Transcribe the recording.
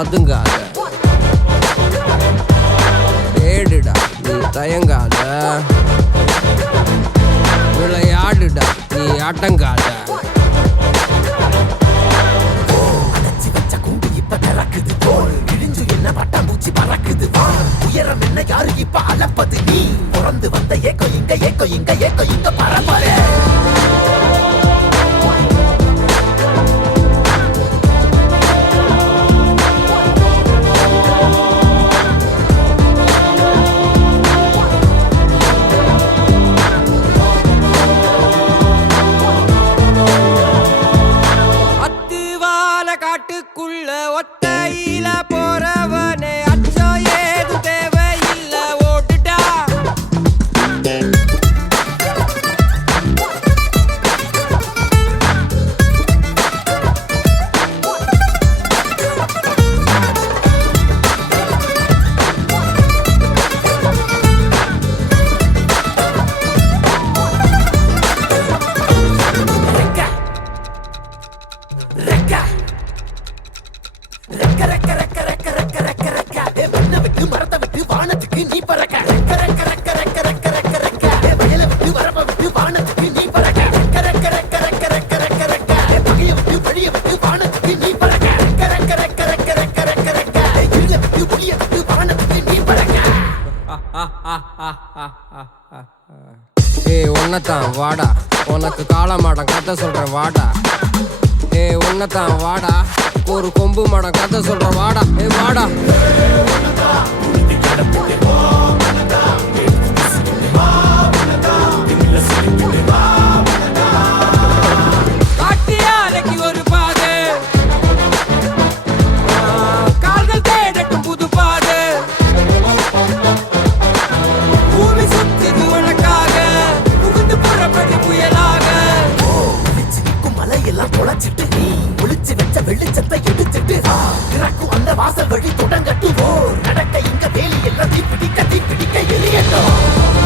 பதுங்காத, தேடுடா நீ தயங்காத, விளையாடுடா நீ அடங்காத. திறக்குது போல் இழிஞ்சு என்ன பட்டாம்பூச்சி பறக்குது வா உயரம் என்ன யாரு இப்ப அளப்பது நீ பிறந்து வந்த ஏக்கோ இங்க ஏக்கோ இங்க ஏக்கோ இங்க பரம்பரை காட்டுக்குள்ள ஒத்தையில போறவனே அச்சம் ஏது தேவையில்ல ஓட்டுடா. மரத்தை விட்டு வானத்துக்கு நீ பறக்க வயலை விட்டு வரப்ப விட்டு வானத்துக்கு நீ பறக்க பகைய விட்டு வழிய விட்டு வானத்துக்கு நீ பறக்க இருள விட்டு ஒளிய விட்டு வானத்துக்கு நீ பறக்க. ஏய் ஒன்னதான் வாடா, உனக்கு காளமாடம் கதை சொல்றேன் வாடா. ஏய் ஒன்னதான் வாடா, ஒரு கொம்பு மாடம் கதை சொல்றேன் வாடா. ஏய் வாடா. காட்டியாலைக்கு ஒரு பாது, கால்கள் தேடட்டும் புது பாது. பூமி சுத்துது உனக்காக, புகுந்து புறப்படி புயலாக. மலையெல்லாம் தொலைச்சிட்டு நீ ஒளிச்சு வச்ச வெளிச்சத்தை எடுத்துட்டு இறக்கும் அந்த வாசல் வழி தொடங்கட்டும். நடக்க இங்க வேலி எல்லாம் தீப்பிடிக்க எரியட்டும்.